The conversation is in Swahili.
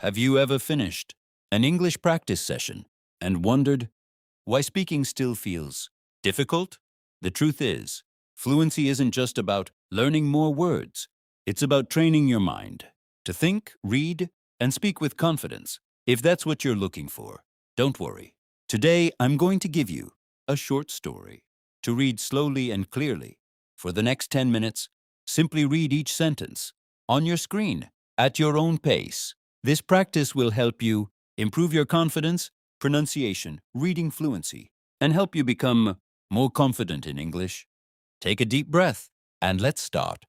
Have you ever finished an English practice session and wondered why speaking still feels difficult? The truth is, fluency isn't just about learning more words. It's about training your mind to think, read, and speak with confidence. If that's what you're looking for, don't worry. Today, I'm going to give you a short story to read slowly and clearly. For the next 10 minutes, simply read each sentence on your screen at your own pace. This practice will help you improve your confidence, pronunciation, reading fluency, and help you become more confident in English. Take a deep breath and let's start.